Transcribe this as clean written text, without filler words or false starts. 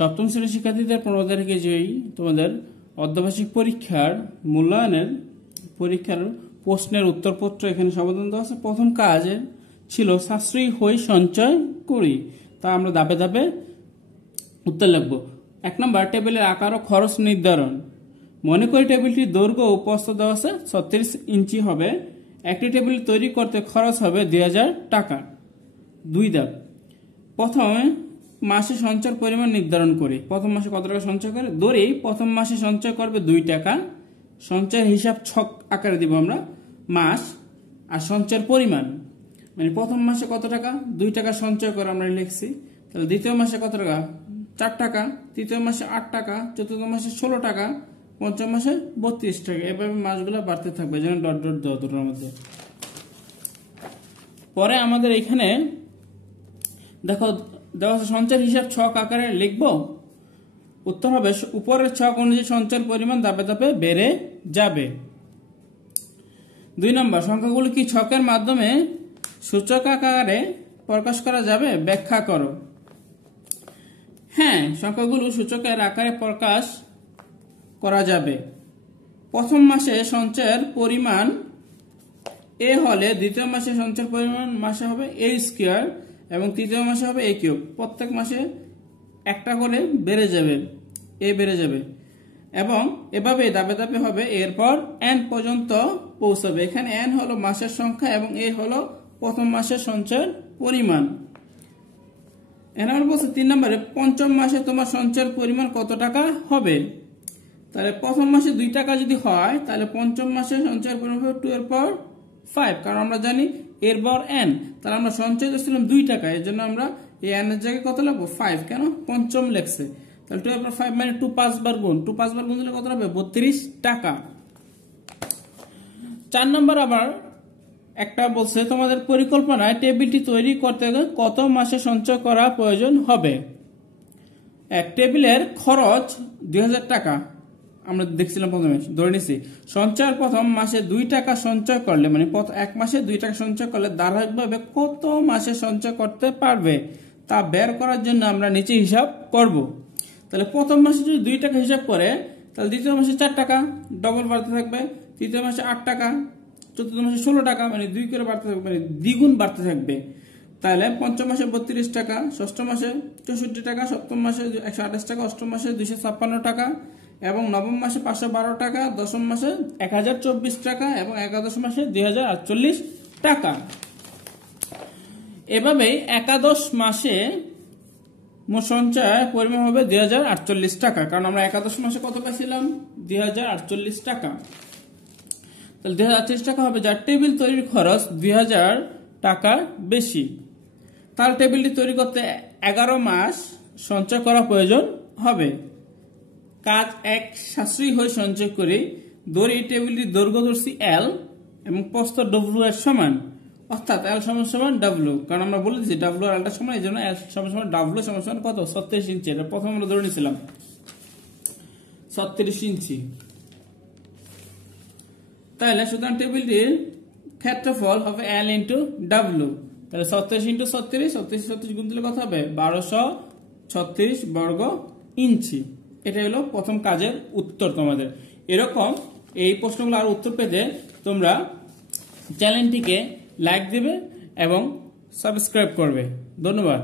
সপ্তম শ্রেণীর শিক্ষার্থীদের 15 তারিখে যেই তোমাদের অর্ধবার্ষিক পরীক্ষার মূল্যায়নের পরীক্ষার প্রশ্নের উত্তরপত্র এখানে সমাধান দেওয়া আছে। প্রথম কাজ ছিল সাশ্রয়ী হই সঞ্চয় করি, তা আমরা ধাপে ধাপে উত্তর লিখব। 1 নম্বর, টেবিলের আকার ও খরচ নির্ধারণ। মনে করি টেবিলটির দৈর্ঘ্য ও প্রস্থ দেওয়া আছে 36 ইঞ্চি হবে। একটি টেবিল তৈরি করতে খরচ হবে 2000 টাকা। 2 ধাপ, প্রথমে মাসে সঞ্চয়ের পরিমাণ নির্ধারণ করি। প্রথম মাসে কত টাকা সঞ্চয় করে ধরি, প্রথম মাসে সঞ্চয় করবে 2 টাকা। সঞ্চয়ের হিসাব ছক আকারে দিব আমরা মাস আর সঞ্চয়ের পরিমাণ, মানে প্রথম মাসে কত টাকা 2 টাকা সঞ্চয় করে আমরা লিখছি। তাহলে দ্বিতীয় মাসে কত টাকা 4 টাকা, তৃতীয় মাসে 8 টাকা, চতুর্থ মাসে 16 টাকা, পঞ্চম মাসে 32 টাকা। এভাবে মাসগুলো বাড়তে থাকবে, যেন ডট ডট দেওয়া দুটোর মধ্যে। পরে আমাদের এখানে দেখো দেওয়া আছে সঞ্চয়ের হিসাব ছক আকারে লিখব। উত্তর হবে উপরের ছক অনুযায়ী সঞ্চয়ের পরিমাণ ধাপে ধাপে বেড়ে যাবে। 2 নম্বর, সংখ্যাগুলো কি ছকের মাধ্যমে সূচক আকারে প্রকাশ করা যাবে? ব্যাখ্যা করো। হ্যাঁ, সংখ্যাগুলো সূচকের আকারে প্রকাশ করা যাবে। প্রথম মাসে সঞ্চয়ের পরিমাণ এ হলে দ্বিতীয় মাসে সঞ্চয়ের পরিমাণ মাসে হবে a স্কয়ার এবং তৃতীয় মাসে হবে a কিউব। প্রত্যেক মাসে একটা করে বেড়ে যাবে, a বেড়ে যাবে এবং এভাবে ধাপে ধাপে হবে, এরপর n পর্যন্ত পৌঁছাবে। এখানে n হলো মাসের সংখ্যা এবং a হলো প্রথম মাসের সঞ্চয়ের পরিমাণ। এবার বলছে 3 নম্বরে, পঞ্চম মাসে তোমার সঞ্চয়ের পরিমাণ কত টাকা হবে? তাহলে প্রথম মাসে 2 টাকা যদি হয়, তাহলে পঞ্চম মাসে সঞ্চয়ের পরিমাণ হবে 2 এর পাওয়ার 5, কারণ আমরা জানি এর পাওয়ার n। তাহলে আমরা সঞ্চয় করছিলাম 2 টাকা, এর জন্য আমরা এই n এর জায়গায় কত লিখবো 5, কেন পঞ্চম লেখছে। তাহলে 2 এর পাওয়ার 5 মানে 2 5 বার গুণ, 2 5 বার গুণ দিলে কত হবে 32 টাকা। 4 নম্বর, আবার একটা বলছে তোমাদের পরিকল্পনায় টেবিলটি তৈরি করতে কত মাসে সঞ্চয় করা প্রয়োজন হবে? এক টেবিলের খরচ 2000 টাকা আমরা দেখছিলাম, প্রথমে ধরে নিছি। সঞ্চয়ের প্রথম মাসে 2 টাকা সঞ্চয় করলে, মানে এক মাসে 2 টাকা সঞ্চয় করলে ধারাবাহিকভাবে কত মাসে সঞ্চয় করতে পারবে তা বের করার জন্য আমরা নিচে হিসাব করব। তাহলে প্রথম মাসে যদি 2 টাকা হিসাব করে, তাহলে দ্বিতীয় মাসে 4 টাকা ডবল বাড়তে থাকবে, তৃতীয় মাসে 8 টাকা, চতুর্থ মাসে 16 টাকা, মানে 2 করে বাড়তে থাকবে, মানে দ্বিগুণ বাড়তে থাকবে। তাহলে পঞ্চম মাসে 32 টাকা, ষষ্ঠ মাসে 64 টাকা, সপ্তম মাসে 128 টাকা, অষ্টম মাসে 256 টাকা এবং নবম মাসে 512 টাকা, দশম মাসে 1024 টাকা এবং একাদশ মাসে 2048 টাকা। এভাবে একাদশ মাসে মোট সঞ্চয় পরিমাণ হবে 2048 টাকা, কারণ আমরা একাদশ মাসে কত পাইছিলাম 2048 টাকা। তাহলে 2048 টাকা হবে, যার টেবিল তৈরির খরচ 2000 টাকা বেশি। তার টেবিলটি তৈরি করতে 11 মাস সঞ্চয় করা প্রয়োজন হবে। কাজ 1, সাশ্রয়ী হয়ে সঞ্চয় করি। ধরি টেবিলটির দৈর্ঘ্য ধরছি L এবং প্রস্থ W এর সমান, অর্থাৎ L সমান W, কারণ আমরা বলে দিচ্ছি W আর L সমান, এই জন্য L সমান W সমান কত 36 ইঞ্চি। এটা প্রথম আমরা ধরে নিয়েছিলাম 36 ইঞ্চি। তাহলে সুতরাং টেবিলটির ক্ষেত্রফল হবে L ইন্টু W। তাহলে 36 ইন্টু 36, 36 গুণ দিলে কত হবে 1236 বর্গ ইঞ্চি। এটা হলো প্রথম কাজের উত্তর তোমাদের। এরকম এই প্রশ্নগুলো আর উত্তর পেতে তোমরা চ্যানেলটিকে লাইক দিবে এবং সাবস্ক্রাইব করবে। ধন্যবাদ।